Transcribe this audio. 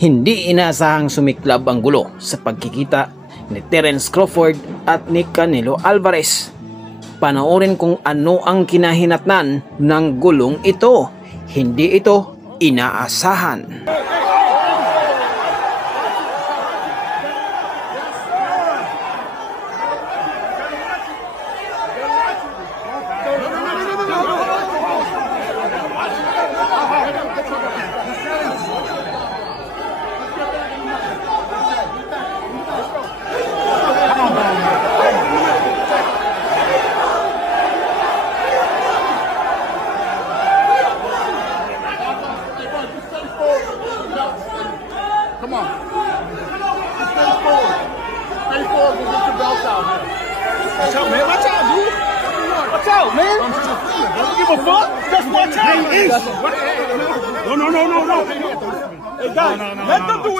Hindi inaasahang sumiklab ang gulo sa pagkikita ni Terence Crawford at ni Canelo Alvarez. Panoorin kung ano ang kinahinatnan ng gulong ito. Hindi ito inaasahan. Come on. Just stay forward. Stay forward. We'll get your belts out, man. Watch out, man. Watch out, dude. Watch out, man. Don't give a fuck. Just watch out. No. Hey, guys, let them do it.